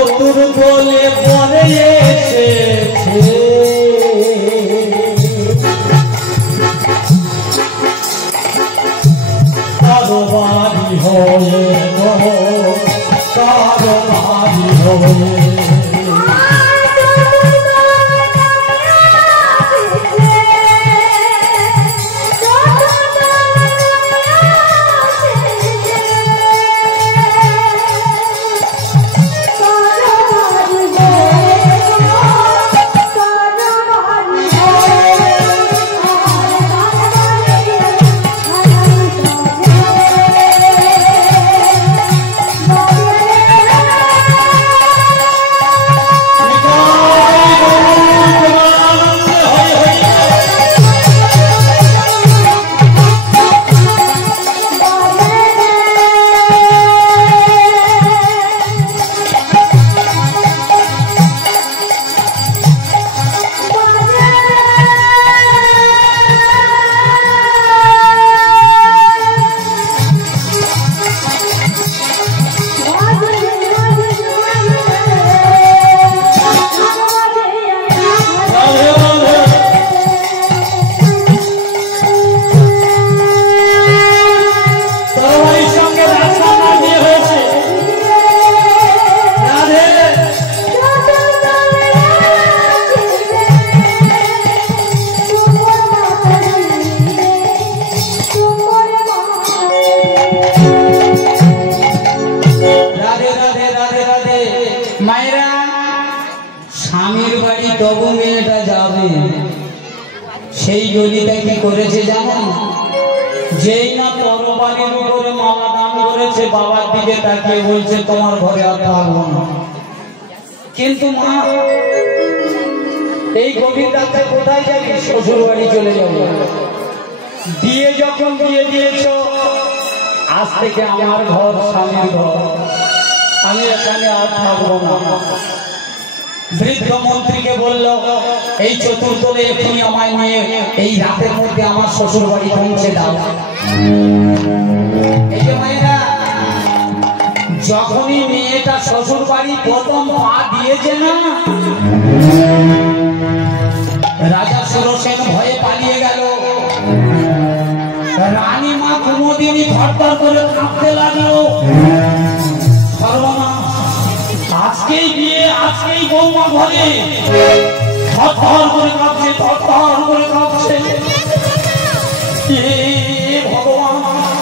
চতুর বলে পরে এসেছে কারবারি হয়ে গো কারবারি হয়ে সেই গলিটা কি করেছে জানো যেই না তরবারির উপরে মালা দান করেছে বাবার দিকে তাকিয়ে বলছে তোমার ঘরে আর থাকবো না কিন্তু মা এই গভীর রাতে কোথায় যাবি শ্বশুর বাড়ি চলে যাবো দিয়ে যখন দিয়ে দিয়েছ আজ থেকে আমার ঘর স্বামীর ঘর আমি এখানে আর থাকবো না বৃদ্ধ মন্ত্রীকে বলল এই চতুর্থলে এখনই আমায় নিয়ে এই রাতের মধ্যে আমার শ্বশুর বাড়ি পৌঁছে দাও এই যে মায়েরা যখনই মেয়েটা শ্বশুর বাড়ি প্রথম পা দিয়েছে না রাজা সুরসেন ভয়ে পালিয়ে গেল রানী মা কুমুদিনী থরথর করে কাঁপতে লাগলো আজকেই বিয়ে আজকেই বৌমা ঘরে থরথর করে কাঁপছে থরথর করে কাঁপছে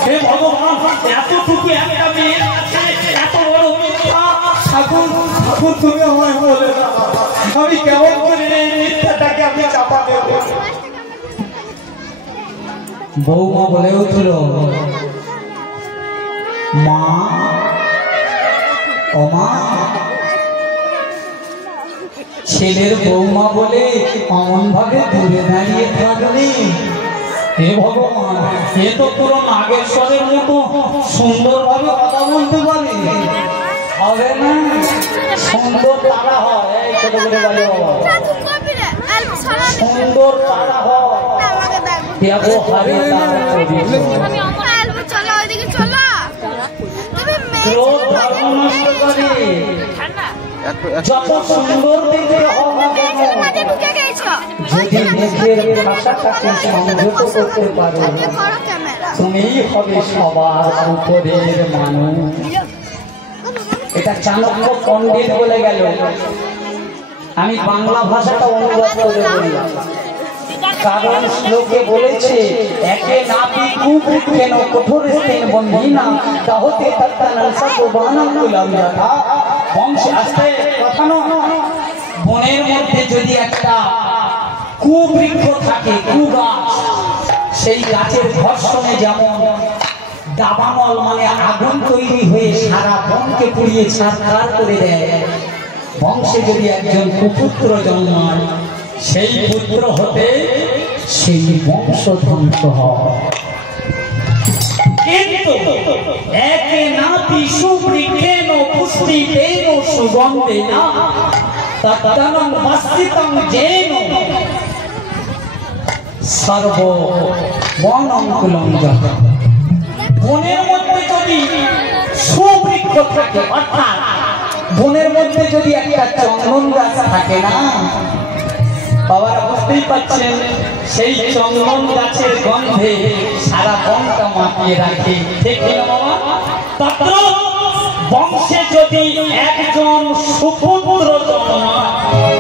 হে ভগবান এতটুকু একটা মেয়ে আছে এত বড় মিথ্যা ঠাকুর ঠাকুর তুমি আমায় বলে না আমি কেমন করে এই মিথ্যাটাকে আমি চাপা দেব বৌমা বলে উঠল মা ও মা ছেলের বৌমা বলে অমন ভাবে দূরে দাঁড়িয়ে থাকবে হে ভগবান এ তো পুরো নাগেশ্বরের মতো সুন্দর ভাবে কথা বলতে পারে হবে না সুন্দর তারা হয় ছোট করে বলে সুন্দর তারা হয় ব্যবহারে যত সুন্দর দেখে যদি নিজের ভাষাটাকে সংযত করতে পারো তুমিই হবে সবার উপরের মানুষ এটা চাণক্য পণ্ডিত বলে গেল আমি বাংলা ভাষাটা অনুবাদ করে বলি কারণ শ্লোকে বলেছে একে নাপি কুবৃক্ষেন কঠোরস্তেন বন্ধিনা তাহতে তত্তানংসা কুবানাং কুলাম যথা বংশে আসতে কথা না বনের মধ্যে যদি একটা কুবৃক্ষ থাকে কুগাছ সেই গাছের ঘর্ষণে যেমন দাবানল মানে আগুন তৈরি হয়ে সারা বনকে পুড়িয়ে ছারখার করে দেয় বংশে যদি একজন কুপুত্র জন্মায় সেই পুত্র হতে সেই বংশ ধ্বংস হয় কিন্তু একে নাপি সুবৃক্ষেন পুষ্টিতেন সুগন্ধেন তত্তনং মস্তিতং যেন সর্ব বনঙ্কুলং যত বনের মধ্যে যদি সুবৃক্ষ থাকে অর্থাৎ বনের মধ্যে যদি একটা চন্দন গাছ থাকে না বাবারা, বুঝতেই পারছেন সেই চন্দন গাছের গন্ধে সারা বনটা মাতিয়ে রাখে, ঠিক না বাবা? তত্র বংশে যদি একজন সুপুত্র জন্মায়,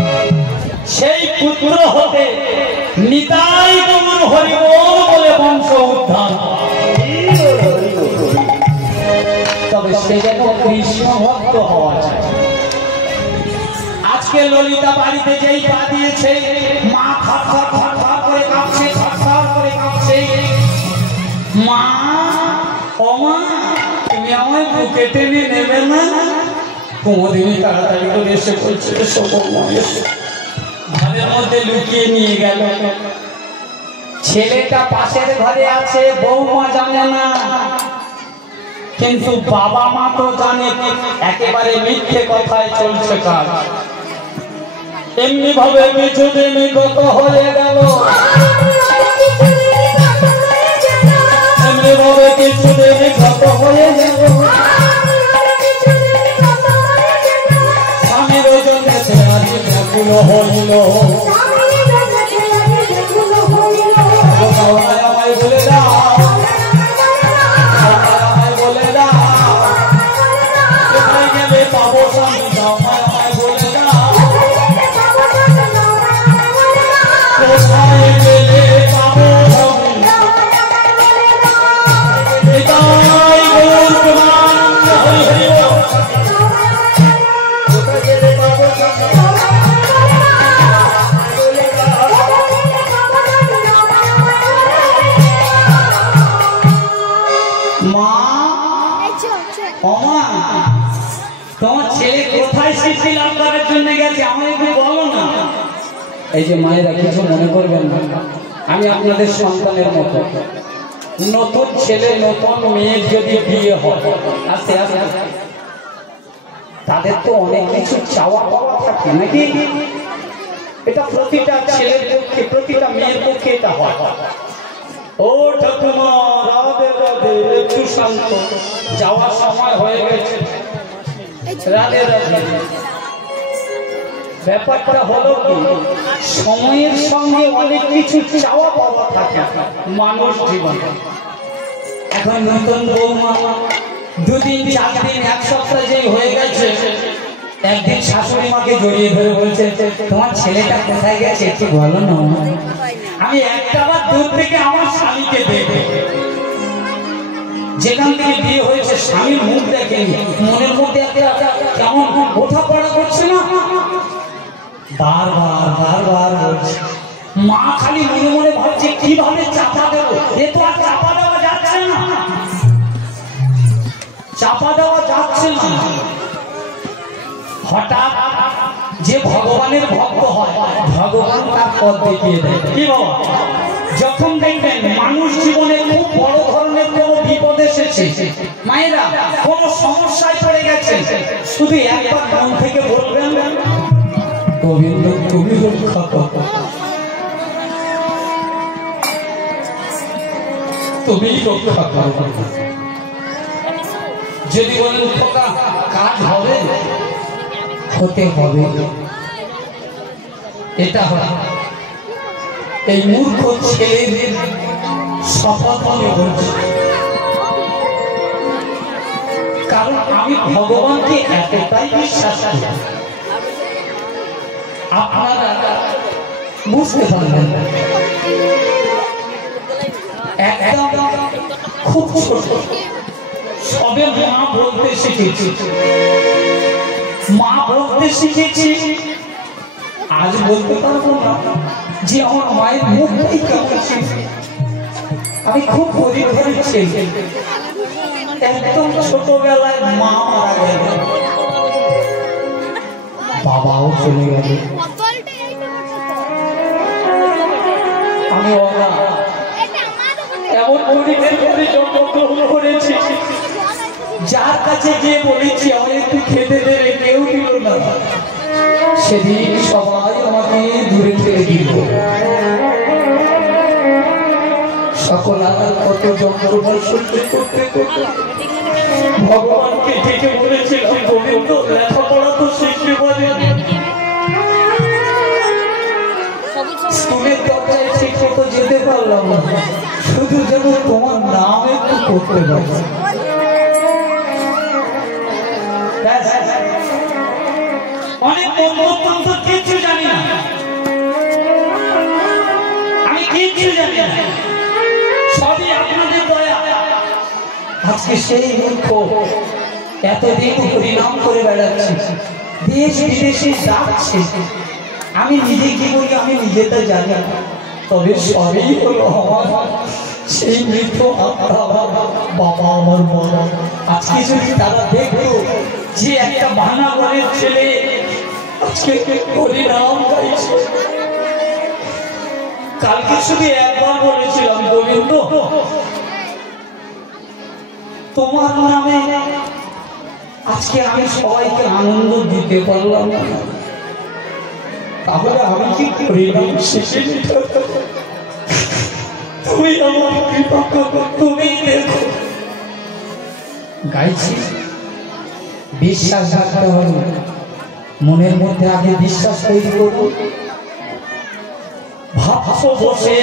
সেই পুত্র হতে নিতাই গৌর হরিবোল বলে বংশ উদ্ধার। তবে সে যেন কৃষ্ণ ভক্ত হওয়া চায়। আজকে ললিতা বাড়িতে যেই পা দিয়েছে, মা থরথর থরথর করে কাঁপছে, থরথর করে কাঁপছে। মা, ও মা, তুমি আমায় বুকে টেনে নেবে না? কুমুদিনী তাড়াতাড়ি করে এসে বলছে, এসো বৌমা এসো। ঘরের মধ্যে লুকিয়ে নিয়ে গেল। ছেলেটা পাশের ঘরে আছে, বৌমা জানে না, কিন্তু বাবা মা তো জানে। একেবারে মিথ্যে কথায় চলছে কাজ। এমনি ভাবে কিছুদিন গত হয়ে গেল, এমনি ভাবে কিছুদিন গত হয়ে গেল। স্বামীর জন্য আজ ব্যাকুল হইল, আমায় বলে দাও, আমায় বলে দাও, কোথায় গেলে পাবো স্বামী, আমায় বলে দাও, কোথায় গেলে পাবো স্বামী। নিতাই গৌর প্রেমানন্দ হরি হরি বল। কোথায় গেলে পাবো স্বামী। তোমার ছেলে কোথায় শিক্ষা লাভ করার জন্য গেছে, আমায় একটু বলো না। এই যে মায়েরা, কিছু মনে করবেন না, আমি আপনাদের সন্তানের মতো। নতুন ছেলে নতুন মেয়ের যদি বিয়ে হয়, আস্তে আস্তে তাদের তো অনেক কিছু চাওয়া পাওয়া থাকে নাকি? এটা প্রতিটা ছেলের পক্ষে, প্রতিটা মেয়ের পক্ষে এটা হয়। ও ঠাকুমা, রাধে রাধে, একটু শান্ত, যাওয়ার সময় হয়ে গেছে, রাধে রাধে। ব্যাপারটা হলো কি, সময়ের সঙ্গে অনেক কিছু চাওয়া পাওয়া থাকে মানুষ জীবনে। এখন নতুন বৌমা 2 দিন 4 দিন 1 সপ্তাহ যেই হয়ে গেছে, একদিন শাশুড়ি মাকে জড়িয়ে ধরে বলছে, তোমার ছেলেটা কোথায় গেছে একটু বলো না। আমি একটা বার দূর থেকে আমার স্বামীকে দেখবো, যেখান থেকে বিয়ে হয়েছে স্বামীর মুখ দেখেনি, মনের মধ্যে কেমন ওঠা পড়া করছে না, বারবার বারবার বলছে। মা খালি মনে মনে ভাবছে কিভাবে চাপা দেবো, এ তো আর চাপা দেওয়া যাচ্ছে না, চাপা দেওয়া যাচ্ছে না। হঠাৎ যে ভগবানের ভক্ত হয়, ভগবান তার পথ দেখিয়ে দেয়। কি বাবা, যখন দেখবেন মানুষ জীবনে খুব বড় ধরনের কোন বিপদ এসেছে, মায়েরা কোন সমস্যায় পড়ে গেছে, শুধু একবার মন থেকে বলবেন, গোবিন্দ তুমি রক্ষা করো, তুমি রক্ষা করো। যদি বলেন খোকা কাজ হবে, হতে হবে, এটা হয়। এই মূর্খ ছেলেদের শপথ আমি বলছি, কারণ আমি ভগবানকে এতটাই বিশ্বাস করি, আপনারা বুঝতে পারবেন। একদম খুব ছোট, সবে মা বলতে শিখেছি, মা বলতে শিখেছি। আজ বলতে পারবো না যে আমার মায়ের মুখটাই কেমন ছিল। আমি খুব গরিব ঘরের ছেলে, একদম ছোটবেলায় মা মারা গেল, বাবাও চলে গেল। আমি এমন গরিবের ঘরে জন্মগ্রহণ করেছি, যার কাছে গিয়ে বলেছি আমার একটু খেতে দেবে, কেউ দিল না। সেদিন সবাই আমাকে দূরে ঠেলে দিল। সকল আমার কত যন্ত্রণা সহ্য করতে করতে ভগবানকে থেকে বলেছিলাম গোবিন্দ লেখাপড়া তো শিখতে পারি, স্কুলের দরজায় ঠিক মতো যেতে পারলাম না, শুধু যেন তোমার নাম একটু করতে পারছি। অনেক বন্ধুত্ব কিচ্ছু জানি না, আমি কিচ্ছু জানি না, সবই আপনাদের দয়া। আজকে সেই মূর্খ এতদিন হরিনাম করে বেড়াচ্ছে, দেশ বিদেশে যাচ্ছে, আমি নিজে কি বলি আমি নিজে তো জানি, তবে সবই হলো আমার সেই মৃত্যু বাবা আমার বড়। আজকে যদি তারা দেখতো যে একটা ভাঙাগড়ের ছেলে আজকে হরিনাম গাইছে, কালকে শুধু একবার বলেছিলাম গোবিন্দ তোমার নামে আজকে আমি সবাইকে আনন্দ দিতে পারলাম না, তাহলে আমি কি হরিনাম শেষে তুমি আমার কৃপা করো, তুমি দেখো। গাইছি বিশ্বাস রাখতে হবে, মনের মধ্যে আগে বিশ্বাস তৈরি করবো। ভাবছো বসে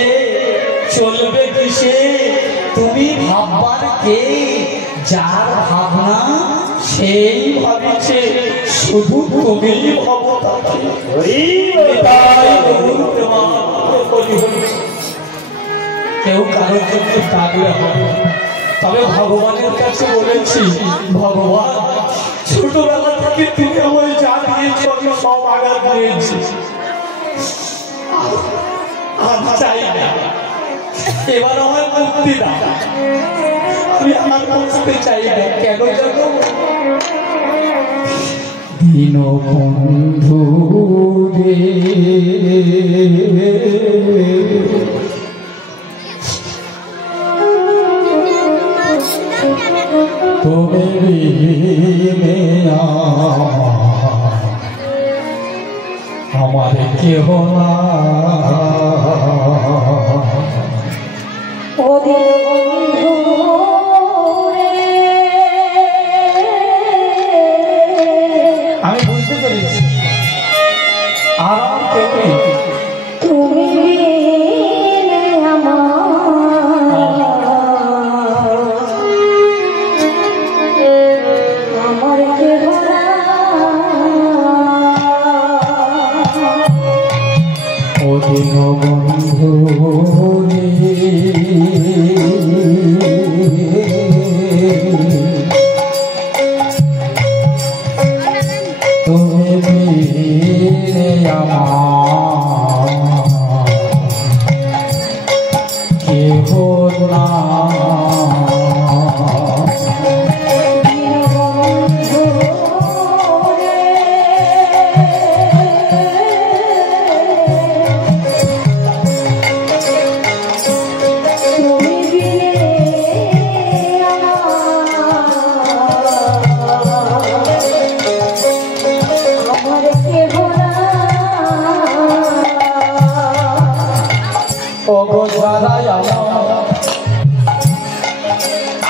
চলবে কিসে, তুমি ভাববার কে, যার ভাবনা সেই ভাবিছে, শুধু তুমি ভাবো তাকে। কেউ কারোর জন্য ডাকলে হবে, তবে ভগবানের কাছে বলেছি ভগবান ছোটবেলা থেকে তুমি আমায় যা দিয়েছ আমি সব আঘাত দিয়েছি, আমি চাই না এবার আমার মুক্তি দাও, আমি আমার বুঝতে চাই না কেন জানো দিন বন্ধু রে তুমি আমার কেহ না আমি বুঝতে পেরেছি আর কেউ নেই, তুমি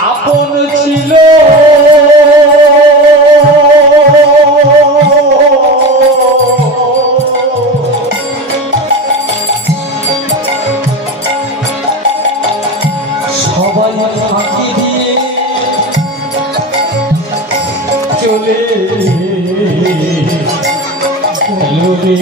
আপন ছিল সবাই ফাঁকি দিয়ে চলে গেল রে।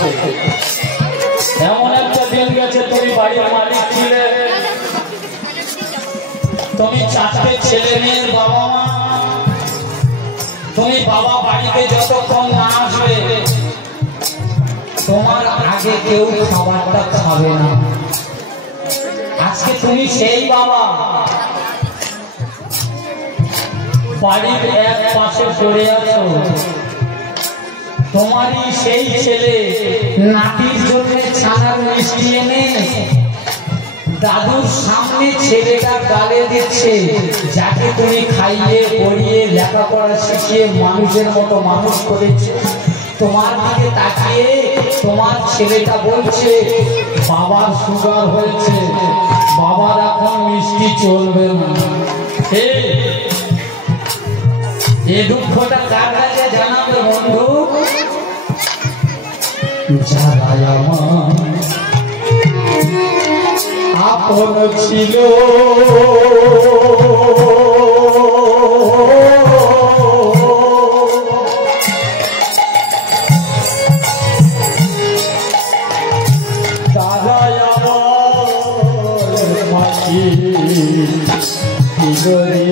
গেছে, এমন একটা দিন গেছে তুমি বাড়ির মালিক ছিলে, তুমি 4টে ছেলে মেয়ের বাবা মা, তুমি বাবা বাড়িতে যতক্ষণ না আসবে তোমার আগে কেউ খাবারটা খাবে না। আজকে তুমি সেই বাবা, বাড়ির এক পাশে পড়ে আছো, তোমারই সেই ছেলে নাতির জন্য ছানার মিষ্টি এনে দাদুর সামনে ছেলেটা গালে দিচ্ছে, যাকে তুমি খাইয়ে পড়িয়ে লেখাপড়া শিখিয়ে মানুষের মতো মানুষ করেছে। তোমার দিকে তাকিয়ে তোমার ছেলেটা বলছে বাবার সুগার হয়েছে, বাবার এখন মিষ্টি চলবে না। এই দুঃখটা কার কাছে জানাবে বন্ধু? যারা আমার আপন ছিল, তারা আমার মাটি করে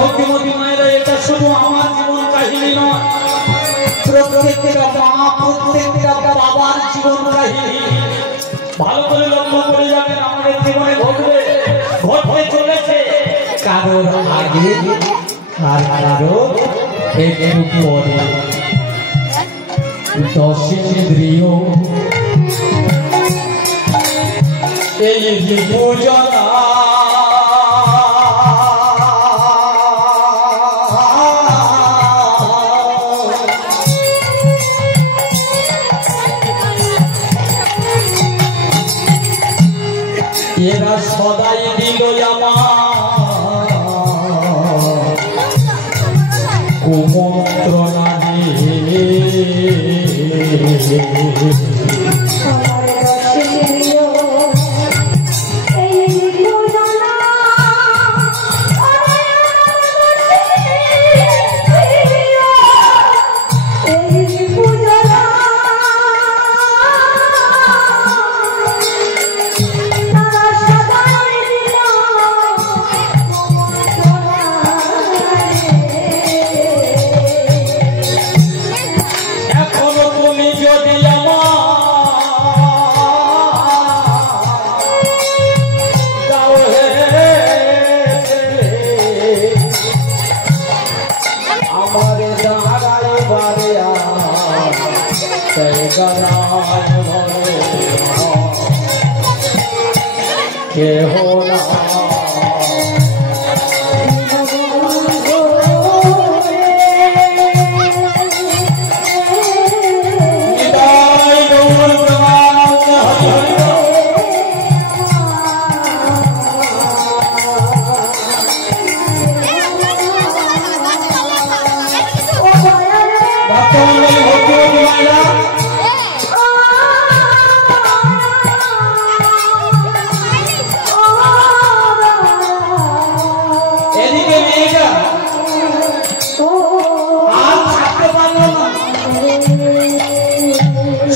ভক্তিমতী মায়েরা, এটা শুধু আমার জীবন কাহিনী নয়, প্রত্যেকটা মা প্রত্যেকটা বাবার জীবন কাহিনী। ভালো করে লক্ষ্য করে যাবেন, আমাদের জীবনে ঘটবে, ঘটতে চলেছে, কারোর আগে আর কারোর একটু পরে। 10 ইন্দ্রিয় এই পূজনা এরা সদাই দিল আমার কুমন্ত্রণা কেহ না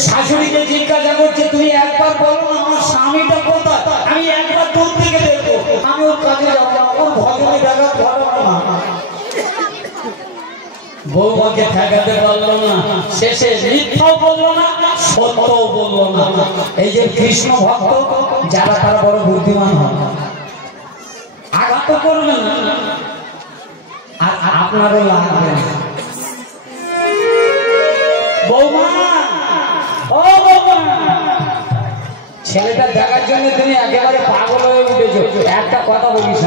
শাশুড়িকে জিজ্ঞাসা করছে তুমি একবার বলো না আমার স্বামীটা কোথায়, আমি একবার দূর থেকে দেখবো, আমি ওর কাছে যাবো না, ওর ভজনে দেখা ধরো না। বৌমাকে ঠেকাতে পারলো না, শেষে মিথ্যাও বললো না, সত্যও বললো না। এই যে কৃষ্ণ ভক্ত যারা তারা বড় বুদ্ধিমান হয়, আঘাত করবে না আর আপনারও লাগবে না। বৌমা, ও বৌমা, ছেলেটা দেখার জন্য তুমি একেবারে পাগল হয়ে উঠেছো। একটা কথা বলিস,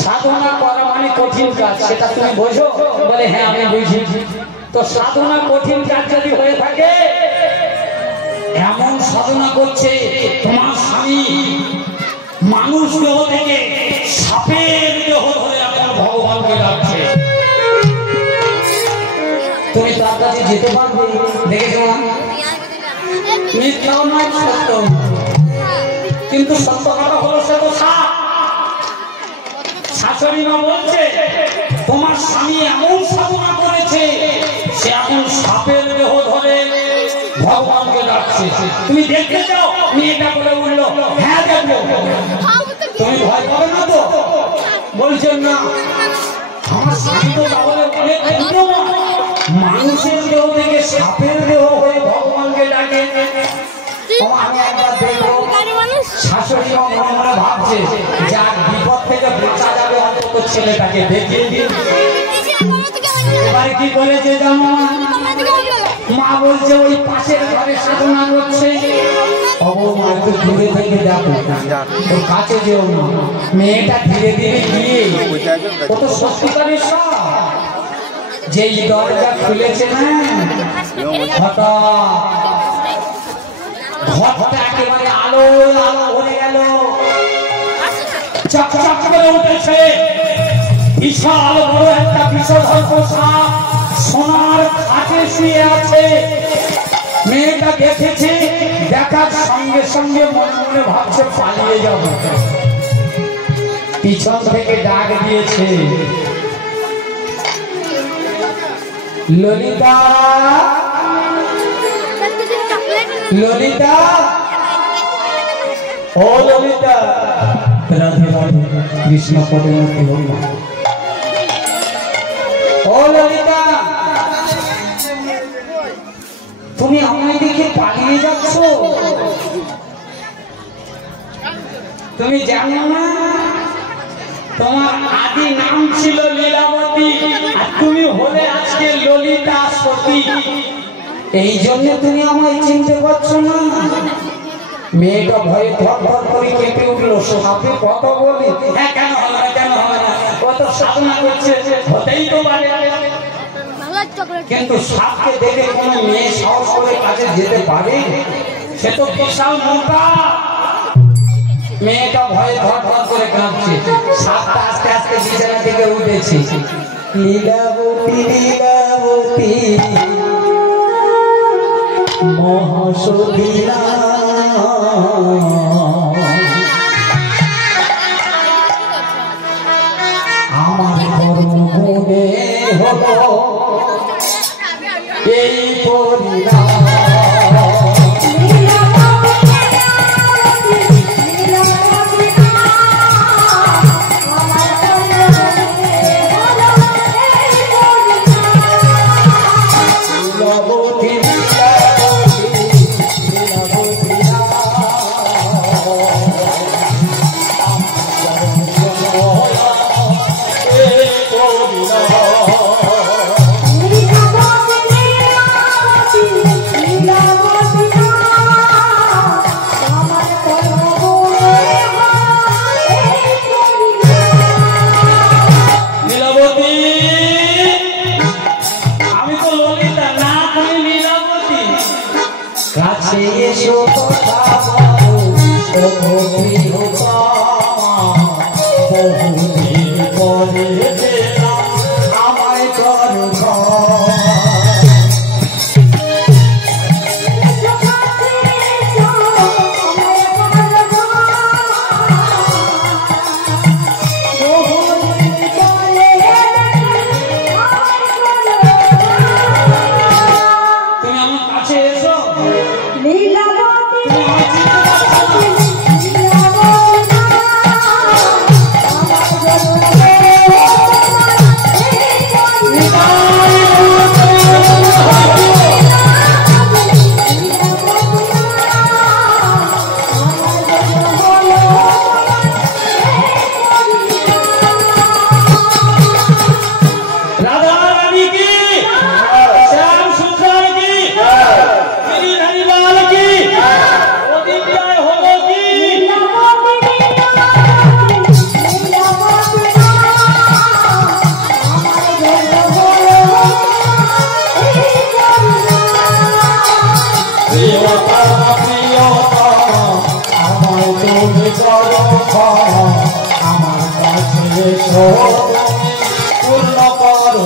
সাধনা করা মানে কঠিন কাজ, সেটা তুমি বোঝো? বলে হ্যাঁ আমি বুঝি। তো সাধনা কঠিন কাজ যদি হয়ে থাকে, এমন সাধনা করছে তোমার স্বামী মানুষ দেহ থেকে সাপের দেহ ধরে এখন ভগবানকে ডাকছে, তুমি তার কাছে যেতে পারবে? দেখেছো না? মিথ্যাও নয়, সত্য। কিন্তু সত্য কথা হলো সে তো সাপ। শাশুড়ি মা বলছে তোমার স্বামী এমন সাধনা করেছে, সে এখন সাপের দেহ ধরে ভগবানকে ডাকছে, তুমি দেখতে চাও? মেয়েটা বলে উঠলো হ্যাঁ দেখবো। তুমি ভয় পাবে না তো? বলছেন না, আমার স্বামী তো তাহলে মানুষের দেহ থেকে সাপের দেহ হয়ে ভগবানকে ডাকে, আমি একবার দেখবো। শাশুড়ি মা মনে মনে ভাবছে যার বিপদ থেকে বাঁচা যাবে অন্তত ছেলেটাকে দেখিয়ে দিন। এবারে কি করেছে জানো? মা বলছে ওই পাশের ঘরে সাধনা করছে, মা একটু দূরে থেকে দেখো, ওর কাছে যেও না। মেয়েটা ধীরে ধীরে গিয়ে, ও তো সত্যিকারের সব, যেই দরজা খুলেছে না, হঠাৎ ঘরটা একেবারে আলো আলো হয়ে গেল, চকচক করে উঠেছে। বিশাল বড় একটা বিষধর্ম সাপ সোনার খাটে শুয়ে আছে। মেয়েটা দেখেছে, দেখার সঙ্গে সঙ্গে মনে মনে ভাবছে পালিয়ে যাব। পিছন থেকে ডাক দিয়েছে, ললিতা, ললিতা, ও ললিতা। রাধে রাধে, কৃষ্ণ পদে মুক্তি হল। ও ললিতা, তুমি আমায় দেখে পালিয়ে যাচ্ছ? তুমি জানো না তোমার আদি নাম ছিল লীলাবতী, আর তুমি হলে আজকে ললিতা সতী। এই জন্য তুমি আমায় চিনতে পারছো না? মেয়েটা ভয়ে থরথর করে কেঁপে উঠলো। সাপে কত বলি, হ্যাঁ কেন হবে না, কেন হবে না, কত সাধনা করছে, হতেই তো পারে। কিন্তু সাপকে দেখে কোনো মেয়ে সাহস করে কাছে যেতে পারে? সে তো বিশাল মোটা। মেয়েটা ভয়ে থরথর করে কাঁপছে। সাপটা আস্তে আস্তে বিছানা থেকে উঠেছে। লীলাবতী, লীলাবতী, মহাসতী আমার ধর্ম মনে হলো এই পরিণাম। পূর্ণ করো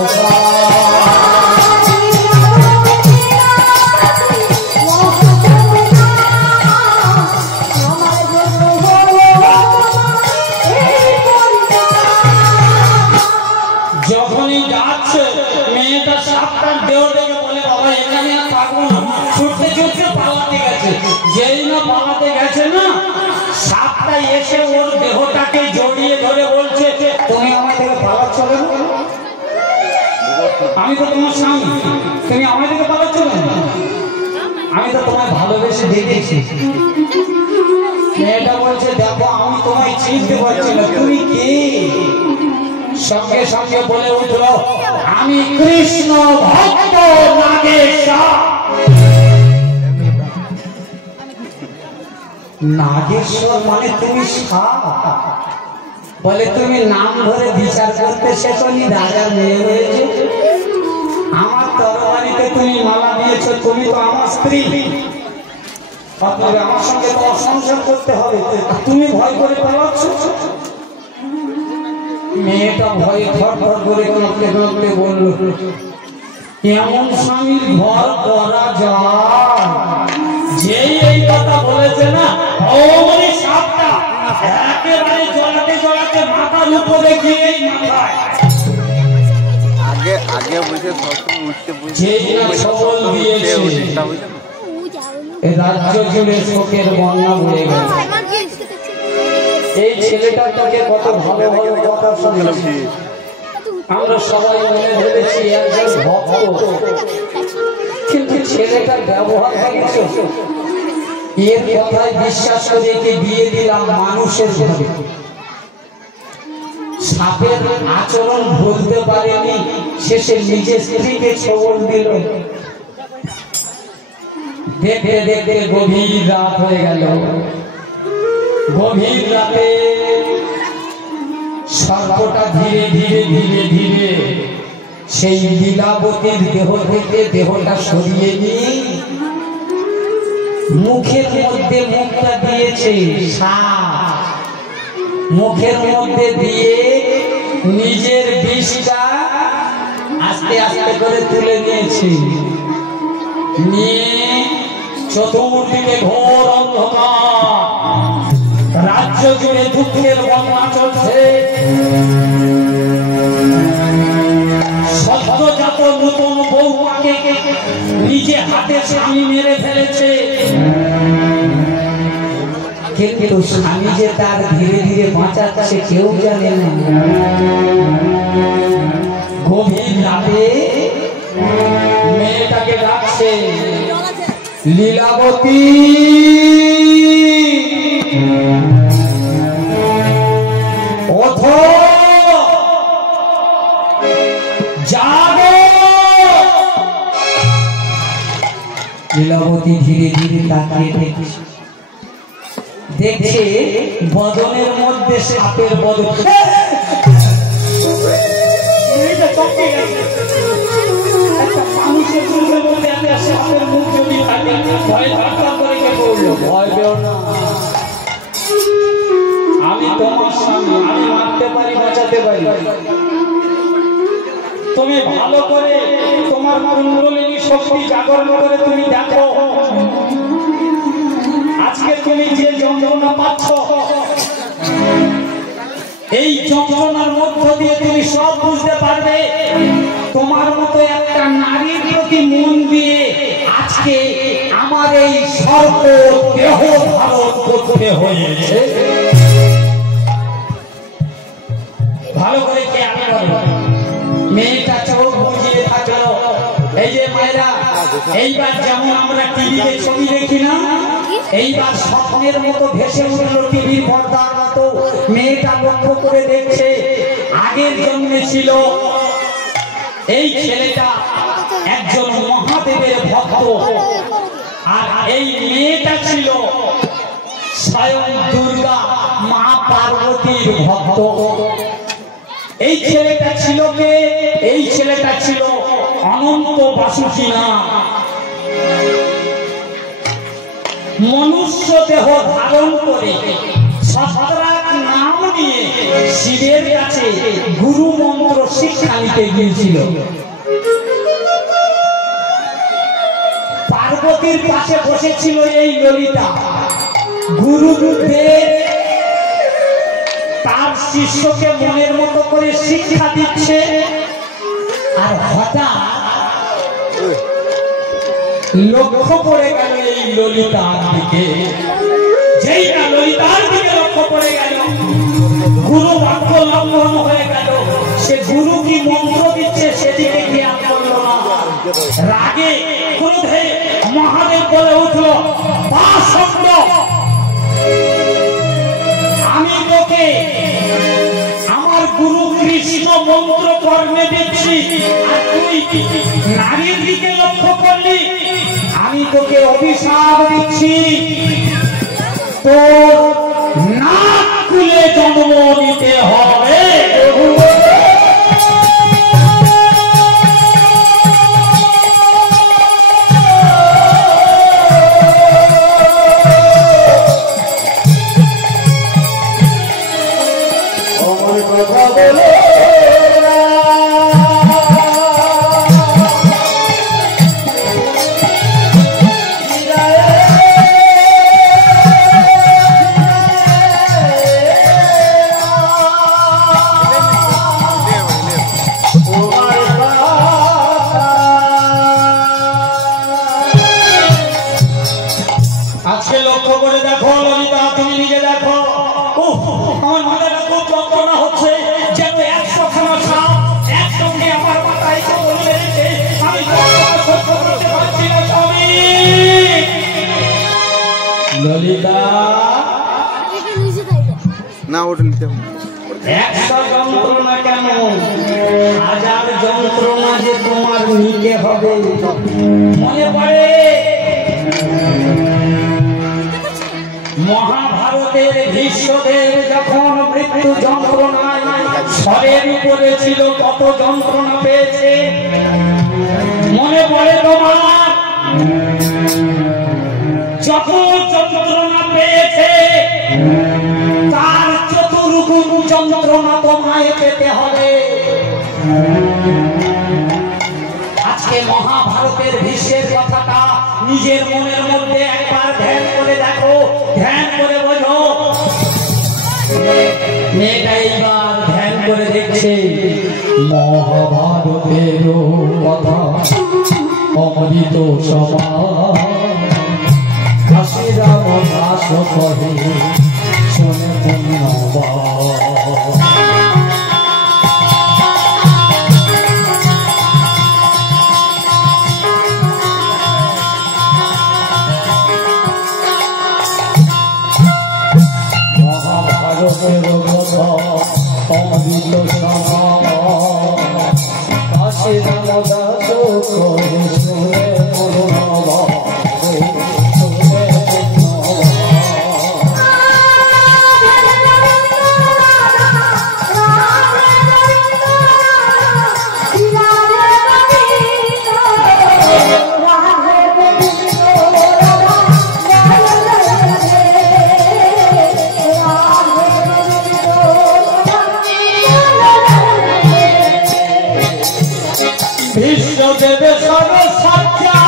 যখনই যাচ্ছে মেয়েটা সাপটার দেহটাকে বলে বাবা এখানে আর থাকবো না, ছুটতে ছুটতে পালাতে গেছে। যেই না পালাতে গেছে না, সাপটা এসে ওর দেহটাকে জড়িয়ে ধরে বলছে তুমি আমার থেকে পালাচ্ছ কেন? আমি তো তোমার স্বামী, তুমি আমার থেকে পালাচ্ছ কেন? আমি তো তোমায় ভালোবেসে দেখেছি। মেয়েটা বলছে দেখো আমি তোমায় চিনতে পারছি না, তুমি কে? সঙ্গে সঙ্গে বলে উঠল আমি কৃষ্ণ ভক্ত নাগেশ্বর। নাগেশ্বর মানে তুমি সাপ? বলে তুমি নাম ধরে বিচার করতে শেখনি, রাজার মেয়ে হয়েছে। আমার তরবারিতে তুমি মালা দিয়েছো, তুমি তো আমার স্ত্রী, আমার সঙ্গে তো সংসার করতে হবে, তুমি ভয় করে পালাচ্ছ। মেয়েটা ভয়ে থরথর করে কাঁপতে কাঁপতে বলল এমন স্বামীর ঘর করা যায়? যেই এই কথা বলেছে না, অমনি সাপটা একেবারে জড়াতে জড়াতে মাথার উপরে গিয়ে মাথায় আগে বসে সবসময় উঠতে যেই না সবল দিয়েছে, রাজ্য জুড়ে শোকের বন্যা বয়ে গেল। এই ছেলেটাকে কত ভালো ভালো কথা শুনেছি, আমরা সবাই মনে ভেবেছি একজন ভক্ত, কিন্তু ছেলেটার ব্যবহার দেখেছো, এর কথায় বিশ্বাস করে একে বিয়ে দিলাম মানুষের সাথে। সাপের আচরণ বুঝতে পারেনি, শেষে নিজের স্ত্রীকে ছবল দিল। দেখতে দেখতে গভীর রাত হয়ে গেল। গভীর রাতে সর্পটা ধীরে ধীরে ধীরে ধীরে সেই লীলাবতীর দেহ থেকে দেহটা সরিয়ে নিয়ে মুখের মধ্যে মুখটা দিয়েছে সাপ, মুখের মধ্যে দিয়ে নিজের বিষটা আস্তে আস্তে করে তুলে নিয়েছে। নিয়ে চতুর্দিকে ঘোর অন্ধকার, রাজ্য জুড়ে দুঃখের বন্যা চলছে। সদ্যজাত নতুন বৌমাকে নিজে হাতে স্বামী মেরে ফেলেছে, কিন্তু স্বামী যে তার ধীরে ধীরে বাঁচাচ্ছে কেউ জানে না। গভীর রাতে মেয়েটাকে ডাকছে লীলাবতী, ওঠো জাগো। লীলাবতী ধীরে ধীরে তাকিয়ে দেখছে, দেখছে বদনের মধ্যে সাপের বদন। মানুষের চোখের মধ্যে একটা সাপের মুখ যদি থাকে ভয় ধাক্কা করে কে বললো ভয় পেও না, আমি তোমার স্বামী, আমি মারতে পারি বাঁচাতে পারি। তুমি ভালো করে তোমার কুণ্ডলিনী শক্তি জাগরণ করে তুমি দেখো, আজকে তুমি যে যন্ত্রণা পাচ্ছ, এই যন্ত্রণার মধ্য দিয়ে তুমি সব বুঝতে পারবে। তোমার মতো একটা নারীর প্রতি মন দিয়ে আজকে আমার এই সর্প দেহ ধারণ করতে হয়েছে। ভালো করে খেয়াল করো। মেয়েটা চোখ বুঝিয়ে থাকলো। এই যে মায়েরা, এইবার যেমন আমরা টিভিতে ছবি দেখি না, এইবার স্বপ্নের মতো ভেসে উঠলো টিভির পর্দার মতো। মেয়েটা লক্ষ্য করে দেখছে আগের জন্মে ছিল এই ছেলেটা একজন মহাদেবের ভক্ত, আর এই মেয়েটা ছিল স্বয়ং দুর্গা মা পার্বতীর ভক্ত। এই ছেলেটা ছিল কে? এই ছেলেটা ছিল অনন্ত বাসুকিনাথ। মনুষ্য দেহ ধারণ করে সহস্রার নাম নিয়ে শিবের কাছে গুরু মন্ত্র শিক্ষা নিতে গিয়েছিল। পার্বতীর পাশে বসেছিল এই ললিতা। গুরুদেব তার শিষ্যকে মনের মতো করে শিক্ষা দিচ্ছে, আর হঠাৎ লক্ষ্য পড়ে গেল এই ললিতার দিকে। যেই না ললিতার দিকে লক্ষ্য পড়ে গেল, গুরু বাক্য লঙ্ঘন হয়ে গেল। সে গুরু কি মন্ত্র দিচ্ছে সেদিকে খেয়াল করলো না। রাগে ক্রোধে মহাদেব বলে উঠল, পাষণ্ড, আমি তোকে আমার গুরু কৃষ্ণ মন্ত্র কর্মে দিচ্ছি, আর তুই নারীর দিকে লক্ষ্য করলি। আমি তোকে অভিশাপ দিচ্ছি, তোর নাক খুলে জন্ম নিতে হবে। আজকে লক্ষ্য করে দেখো ললিতা, তুমি নিজে দেখো, আমার মাথাটা খুব যন্ত্রণা হচ্ছে, যেন 100খানা সাপ একসঙ্গে আমার মাথায় লেগেছে। আমি সহ্য করতে পারছি না স্বামী। ললিতা না, ওটা নিতে হবে। 100 যন্ত্রণা কেন, 1000 যন্ত্রণা যে তোমার নিতে হবে। মনে পড়ে মহাভারতের ভীষ্মদেব যখন মৃত্যু যন্ত্রণায় শরের উপরে ছিল, কত যন্ত্রণা পেয়েছে। মনে পড়ে তোমার যত যন্ত্রণা পেয়েছে, তার চতুর্গুণ যন্ত্রণা তোমায় পেতে হবে। আজকে মহাভারতের ভীষ্মের কথাটা নিজের মনের মধ্যে একবার ধ্যান করে দেখো, ধ্যান করে বোঝো। মেয়েটা এইবার ধ্যান করে দেখছে মহাভারতের কথা, অমৃত সমান কাশীরা মহাস কহে শোনে পুণ্যবা। অমৃত সমান কাশী রামদাস কহে শোনে পুণ্যবা। বিশ্বদেবের সর্বসাক্ষা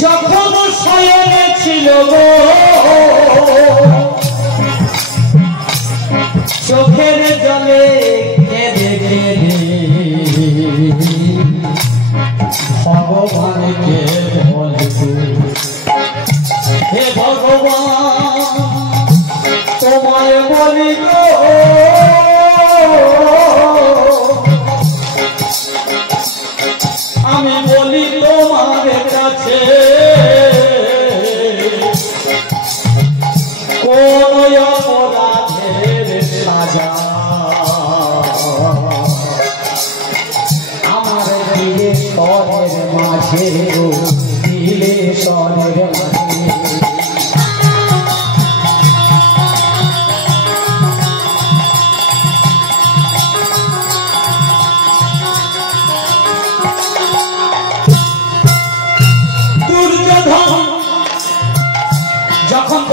যখন শয়নে ছিল গো, চোখের জলে কেঁদে কেঁদে ভগবানকে বলে, হে ভগবান তোমায় বলি গো, আমি বলি তোমার কাছে, কোন অপরাধের সাজা আমার দিলে স্বরের মাঝে, দিলে স্বরের মাঝে।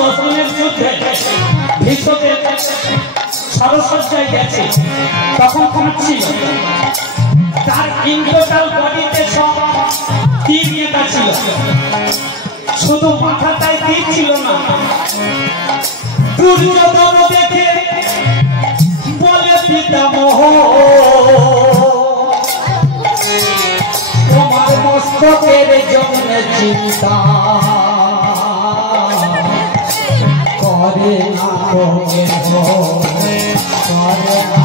অর্জুনের যুদ্ধে ভীষ্মদেব সরসজ্জায় গেছে, তখন কাঁদছিল। তার ইন্দ্রকাল বডিতে সব তীর নেতা ছিল, শুধু মাথাটায় তীর ছিল না। দুর্যোধন দেখে বলে পিতামহ, তোমার মস্তকের জন্য চিন্তা করে না করে না।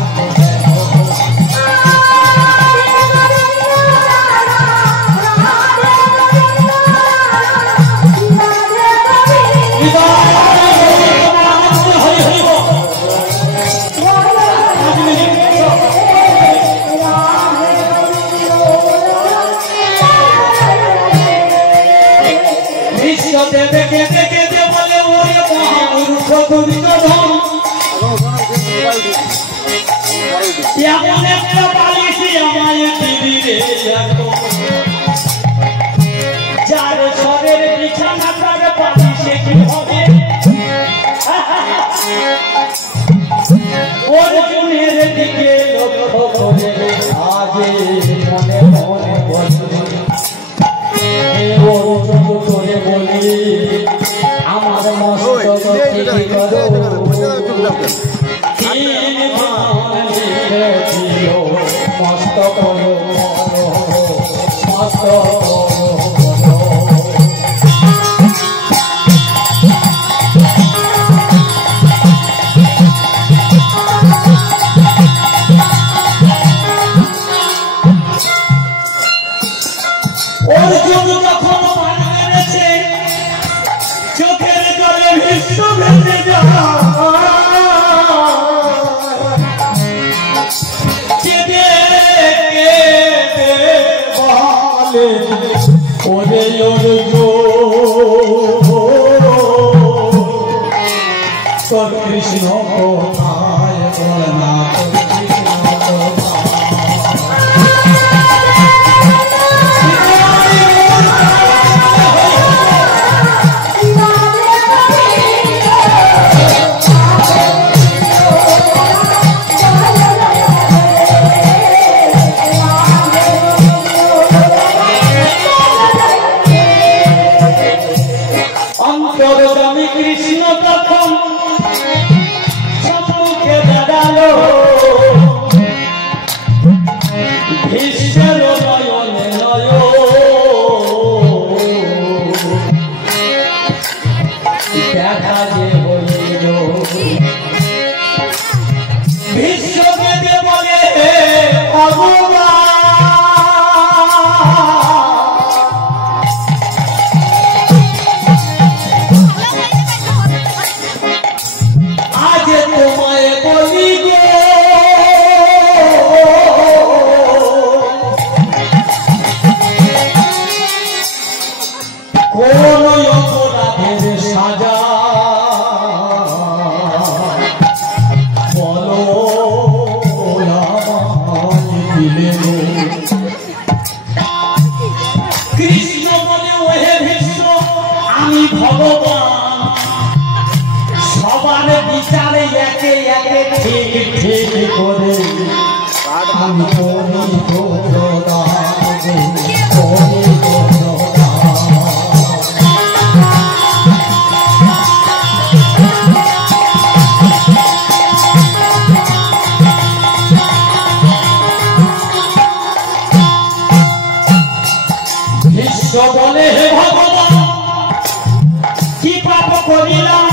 এমন একটা বালিশি আমায় দিবি রে, যার ঘরের বিছানা তার বালিশে কি হবে? অর্জুনের দিকে লক্ষ্য করে আগে মনে মনে বলি, অর্জুন করে বলি আমার মস্তক ঠিক করো। মস্তক অর্জুন যখন পান মেরেছে, চোখের জলে ভীষ্ম ভেসে যায়। ওরে তোর কৃষ্ণ কোথায় বল না, অন্তর্যামী কৃষ্ণ তখন সম্মুখে দাঁড়ালো, ভীষ্মের নয়নে দেখা যে হইল। ভীষ্মকে বলে কৃষ্ণ বলে ওহে ভীষ্ম, আমি ভগবান, সবার বিচারে একে একে ঠিক ঠিক করে আমি বলে হে ভগবান, কি পাপ করিলাম?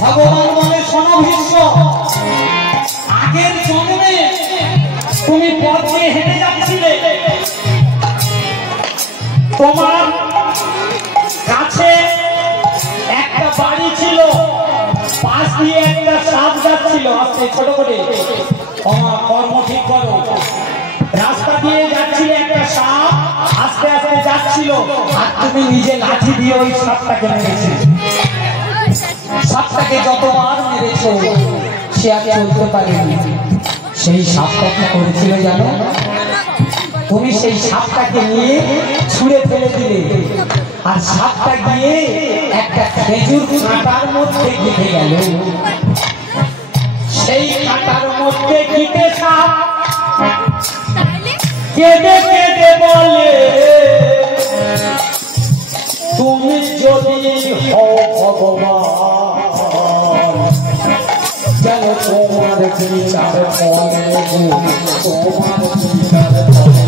ভগবান বলে শোনো ভীষ্ম, আগের জন্মে তুমি পথ দিয়ে হেঁটে যাচ্ছিলে, তোমার কাছে একটা বাড়ি ছিল, পাশ দিয়ে একটা সাপ যাচ্ছিল, আস্তে ছোট করে তোমার কর্ম ঠিক করো। রাস্তা দিয়ে যাচ্ছিলে একটা সাপ, আস্তে আস্তে যাচ্ছিল, আর তুমি নিজে লাঠি দিয়ে ওই সাপটাকে মেরেছিলে। সাপটাকে যতবার মেরেছো সে আর চলতে পারেনি। সেই সাপটা কি করেছিল জানো? তুমি সেই সাপটাকে নিয়ে ছুঁড়ে ফেলে দিলে, আর সাপটা গিয়ে একটা খেজুর কাঁটার মধ্যে গিয়ে গেল। সেই কাঁটার মধ্যে গিয়ে সাপ কেঁদে কেঁদে বলে, তুমি যদি হও ভগবান, যেন তোমার বিচার করে, তোমার বিচার করে।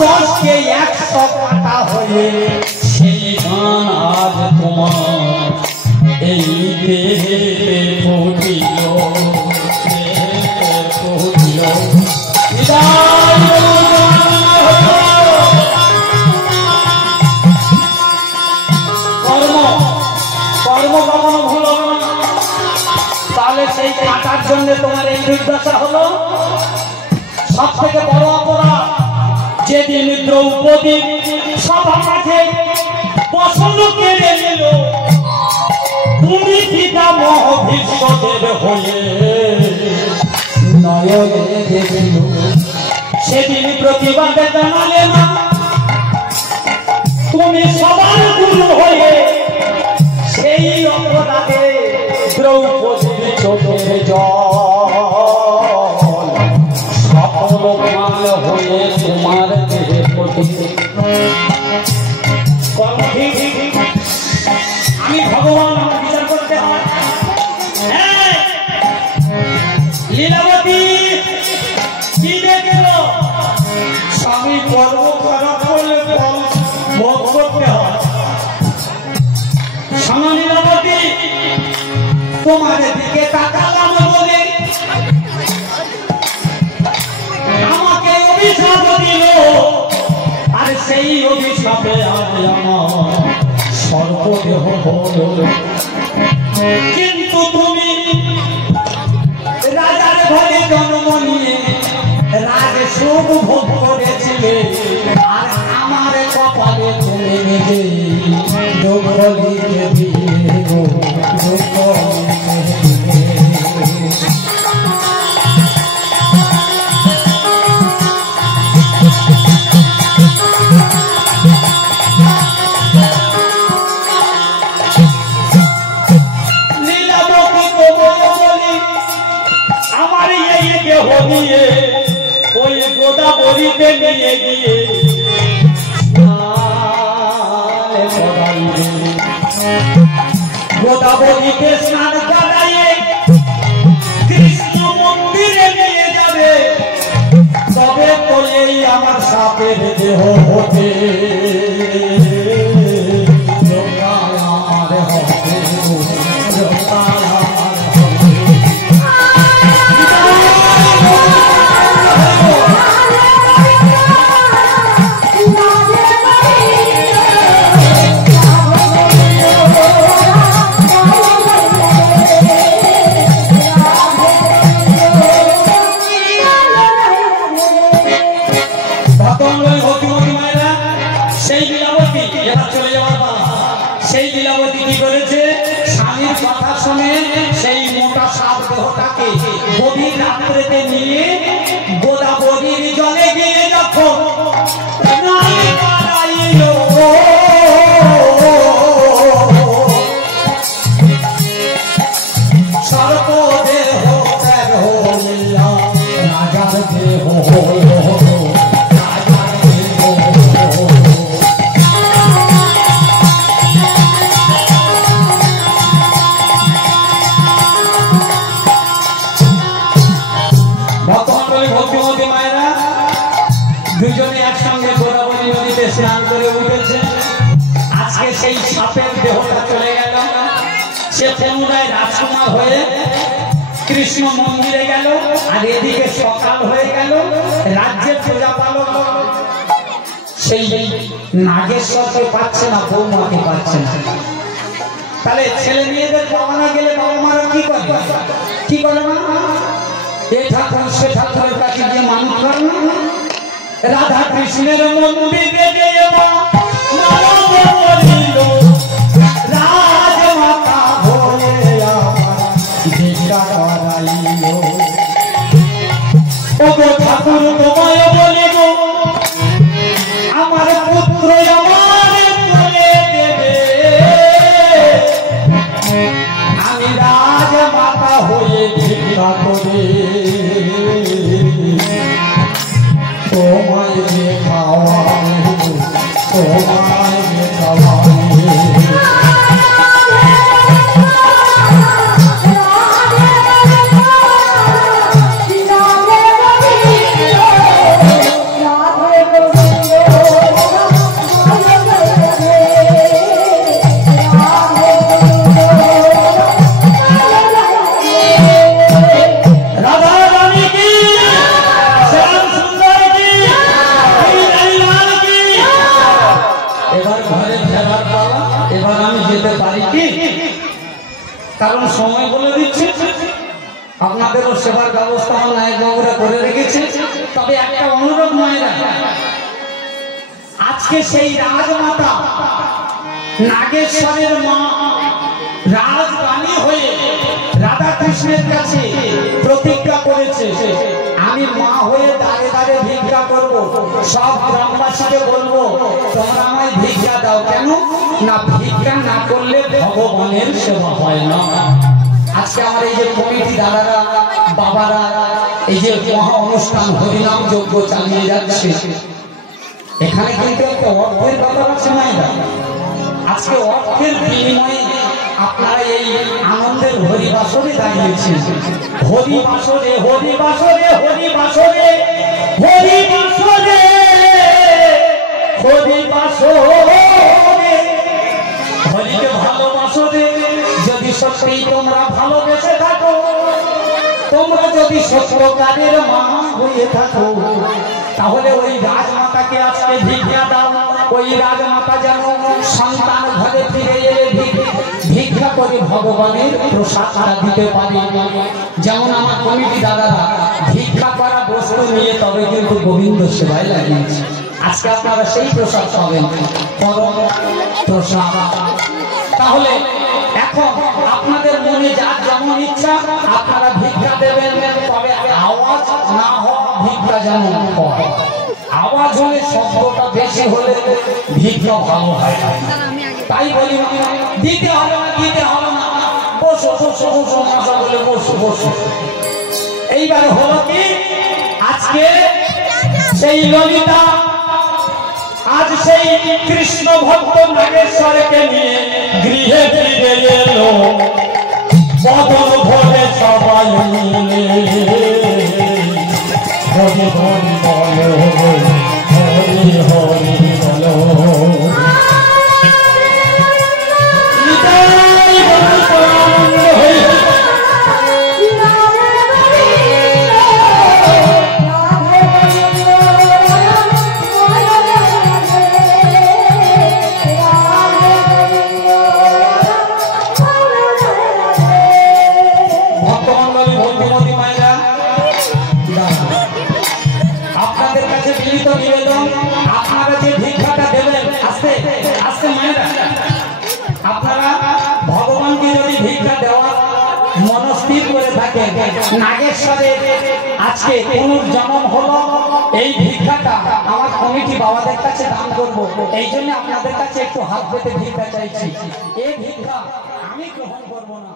দশকে 100 কাটা হয়ে সেই গান আজ তোমার এই দেহে পৌঁছিল, পৌঁছিল। কর্ম কর্ম কখনো ভুল হবে না। তাহলে সেই কাটার জন্য তোমার এই দুর্দশা হলো। সব থেকে বড় অপরাধ যেদিন দ্রৌপদী সভা মাঠে বসন কেড়ে নিল, তুমি পিতামহ ভীষ্মদেব হয়ে নয়নে দেখিল, সেদিন প্রতিবাদে জানালে না, তুমি সবার গুরু হয়ে সেই অপরাধে দ্রৌপদীর চোখের জল সকল মাল হয়ে তোমার দেহে পড়িতে। আমি ভগবান আমার বিচার করতে হয়। লীলাবতী কি দেখল? স্বামী কর্ম খারাপ করলে ভোগ করতে হয়। স্বামী লীলাবতী তোমার দিকে তাকালাম বলে আমাকে অভিশাপ দিল, আর সেই অভিশাপে আজ আমার সর্বদেহ হল। কিন্তু তুমি রাজার ঘরে জন্ম নিয়ে রাজ সুখ ভোগ করেছিলে, আর আমার কপালে তুমি নিজে দুঃখ লিখে দিয়ে দুঃখ নিয়ে ওই গোদাবরীতে নিয়ে গিয়ে গোদাবরীতে স্নান করাইয়ে কৃষ্ণ মন্দিরে নিয়ে যাবে, তবে বলেই আমার সাপের দেহ হতে সেই মোটা সাপ দেহটাকে গভীর রাত্রিতে নিয়ে গোদাবরীর জলে গিয়ে যখন সর্বদেহ রাজার দেহ দুজনে একসঙ্গে গোদাবরী নদীতে স্নান করে উঠেছে। আজকে সেই সাপের দেহটা চলে গেল, সে পুনরায় রাজকুমার হয়ে কৃষ্ণ মন্দিরে গেল, আর এদিকে সকাল হয়ে গেল, রাজ্যের প্রজাপালক সেই নাগেশ্বরকে পাচ্ছে না, বৌমাকে পাচ্ছে না। তাহলে ছেলে মেয়েদের পাওয়ানো গেলে বাবা মারা কি করে না এই ঠাকুর সে ঠাকুরের কাছে গিয়ে মানুষ করে না রাধা কৃষ্ণের মন্দিরে গিয়ে রাজমাতা হয়ে ভিক্ষা করাইলো ও গো ঠাকুর তোমায় বলি গো আমার পুত্র আমার বলে দেবে আমি রাজমাতা হয়ে ভিক্ষা করে তোমায় যে খাওয়াই তোমায় যে খাওয়াই কারণ সময় বলে দিচ্ছে আপনাদেরও সেবার ব্যবস্থা আমার নায়ক বাবুরা করে রেখেছে তবে একটা অনুরোধ মায়েরা আজকে সেই রাজমাতা নাগেশ্বরের মা রাজরানী হয়ে রাধা কৃষ্ণের কাছে প্রতিজ্ঞা করেছে আমি মা হয়ে দাঁড়ে দাঁড়ে ভিক্ষা করব সব গ্রামবাসীকে বলবো তোমরা আমায় ভিক্ষা দাও কেন না ভিক্ষা না করলে ভগবানের সেবা হয় না আজকে আমার এই যে কমিটি দাদারা বাবারা এই যে মহা অনুষ্ঠান হরিনাম যজ্ঞ চালিয়ে যাচ্ছে এখানে কিন্তু একটা অর্থের ব্যাপার আছে মায়েরা আজকে অর্থের বিনিময়ে আপনারা এই আনন্দের হরিবাসরে দাঁড়িয়েছেন হরিবাসরে হরিবাসরে হরিবাসরে হরিবাসরে হরিবাসরে হরিকে ভালোবাসরে যদি সত্যি তোমরা ভালোবেসে থাকো তোমরা যদি সত্যকারের মা হয়ে থাকো তাহলে ওই রাজমাতাকে আজকে ভিক্ষা দাও ওই রাজমাতা যেন সন্তান ঘরে ফিরে এলে ভিক্ষা করে ভগবানের প্রসাদটা দিতে পারে যেমন আমার কমিটি দাদারা ভিক্ষা করা বস্তু নিয়ে তবে কিন্তু গোবিন্দ সেবায় লাগিয়েছে আজকে আপনারা সেই প্রসাদ পাবেন পরম প্রসাদ তাহলে এখন আপনাদের মনে যার যেমন ইচ্ছা আপনারা ভিক্ষা দেবেন তবে আওয়াজ না হওয়া ভিক্ষা যেমন হয় আওয়াজ হলে শব্দটা বেশি হলে ভিক্ষা ভালো হয় তাই বলি দিতে হবে না বসো বসো বসো মশা বলে বসো বসো এইবার হলো কি আজকে সেই ললিতা আজ সেই কৃষ্ণ ভক্ত নাগেশ্বরকে নিয়ে গৃহে ফিরে এলো বদন ভরে সবাই মিলে হরি হরি বলো হরি হরি বলো নাগেশ্বরে আজকে পুনর্জন্ম হলো এই ভিক্ষাটা আমার কমিটি বাবাদের কাছে দান করবো এই জন্য আপনাদের কাছে একটু হাত পেতে ভিক্ষা চাইছি এই ভিক্ষা আমি গ্রহণ করবো না